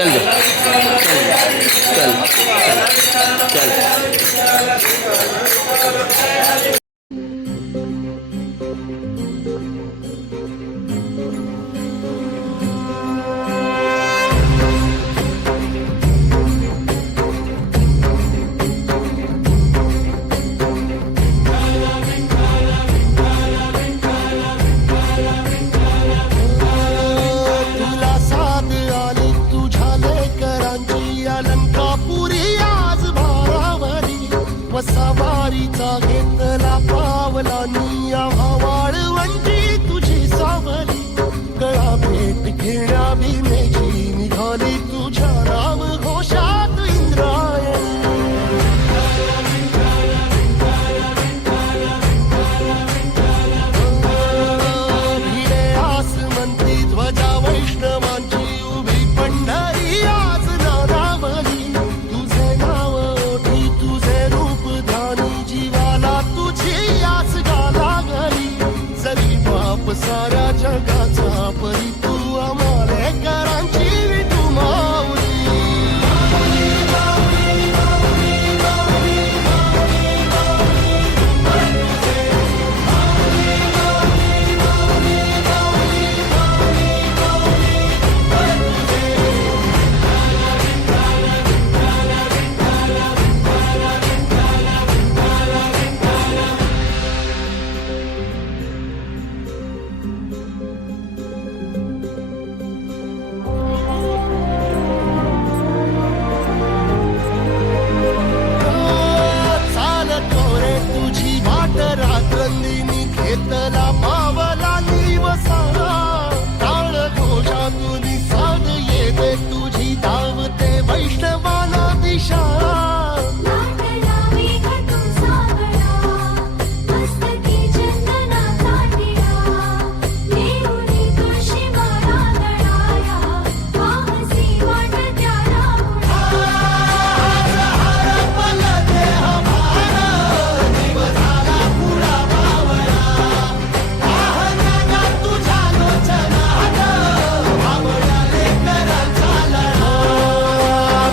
चल दे चल चल चल तुला साथ आली तुझ्या लेकरांची अलंकापुरी आज भारावरी वसावारीचा घेतला पावला निया वाळवंटी तुझी सावली गळा भेट घेण्या भीमेची निघाली तुझ्या राम घोषात इंद्रायणी भिडे आसमंती ध्वजा वैष्णवांची उभी पंढरी आज नारावली तुझे नाव ओठी तुझे रूप ध्यानी जीवाला तुझी आस गाला गली जरी बाप साऱ्या जगाचा परी तू आम्हाले करांची विठू माऊली चालतो रे तुझी वाट रात्रंदिनी घेतला पावला निवसाला टाळ घोषातून साध येते तुझी धावते वैष्णवाला दिशा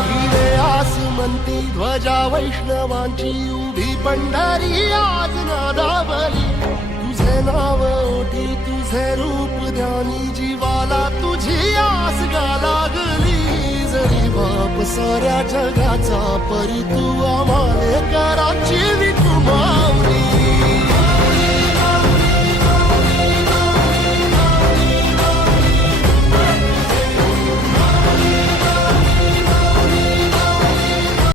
भिडे आसमंती ध्वजा वैष्णवांची उभी पंढरी आज नादावली तुझे नाव ओठी तुझे रूप ध्यानी जीवाला तुझी आस गा लागली जरी बाप साऱ्या जगाचा परी तू आम्हाले कराची विठू माऊली